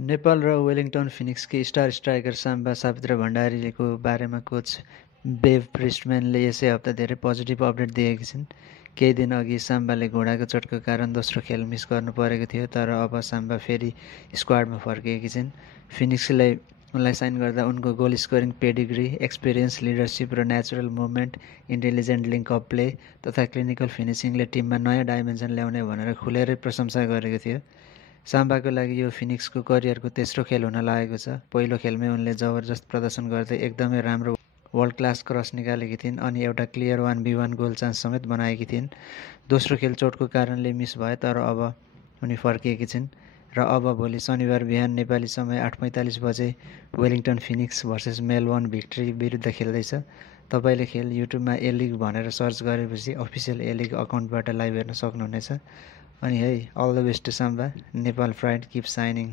नेपाल र वेलिङटन फिनिक्सकी star striker Samba Sabitra भण्डारीको बारेमा कोच बेभ प्रिस्टम्यानले यसै हप्ता धेरै पोजिटिभ अपडेट दिएकी छिन्। केही दिन अघि साम्बाले घुँडाको चोटको कारण दोस्रो खेल मिस गर्नु परेको थियो, तर अब साम्बा फेरि स्क्वाडमा फर्किएकी छिन्। फिनिक्सले उनलाई साइन गर्दा उनको goal scoring pedigree, experience, leadership र natural movement, intelligent link up play तथा क्लिनिकल फिनिसिङले टिममा नयाँ डाइमेन्सन ल्याउने भनेर खुलेरै प्रशंसा गरेको थियो। साम्बाको लागि यो फिनिक्सको करियरको तेस्रो खेल हुन लागेको छ। पहिलो खेलमै उनले जबरजस्त प्रदर्शन गर्दै एकदमै राम्रो वर्ल्ड क्लास क्रस निकालेकी थिइन् अनि एउटा क्लियर 1v1 गोल चान्स समेत बनाएकी थिइन्। दोस्रो खेल चोटको कारणले मिस भए, तर अब उनी फर्किएकी छिन् र अब भोलि शनिबार बिहान नेपाली समय 8:45 बजे Wellington Phoenix versus Melbourne Victory विरुद्ध खेल्दैछ। तपाईँले खेल युट्युबमा ए लिग भनेर सर्च गरेपछि अफिसियल ए लिग अकाउन्टबाट लाइभ हेर्न सक्नुहुनेछ। अनि है, all the best to Samba, Nepal pride, keep shining.